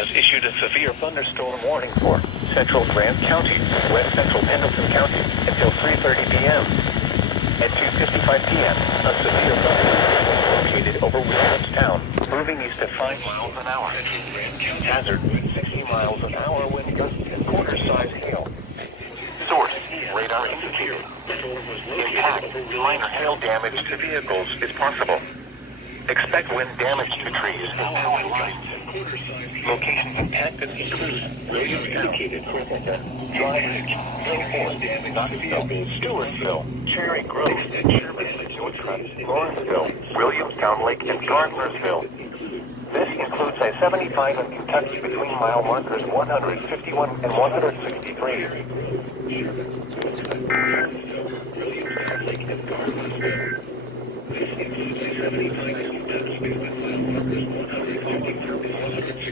has issued a severe thunderstorm warning for central Grant County, west central Pendleton County, until 3:30 p.m. At 2:55 p.m., a severe thunderstorm was located over Williamstown, moving east at 5 miles an hour. Hazard, 60 miles an hour wind gusts and quarter-size hail. Source, radar indicated. Impact, minor hail damage to vehicles is possible. Expect wind damage to trees and power lines. Locations impacted include Williamstown, Dry Hatch, Millport, Knoxville, Stewartsville, Cherry Grove, Lawrenceville, Williamstown Lake, and Gardnersville. This includes I-75 in Kentucky between mile markers 151 and 163. Williamstown Lake and Gardnersville. This includes I-75 in Kentucky between mile markers 153 and 163.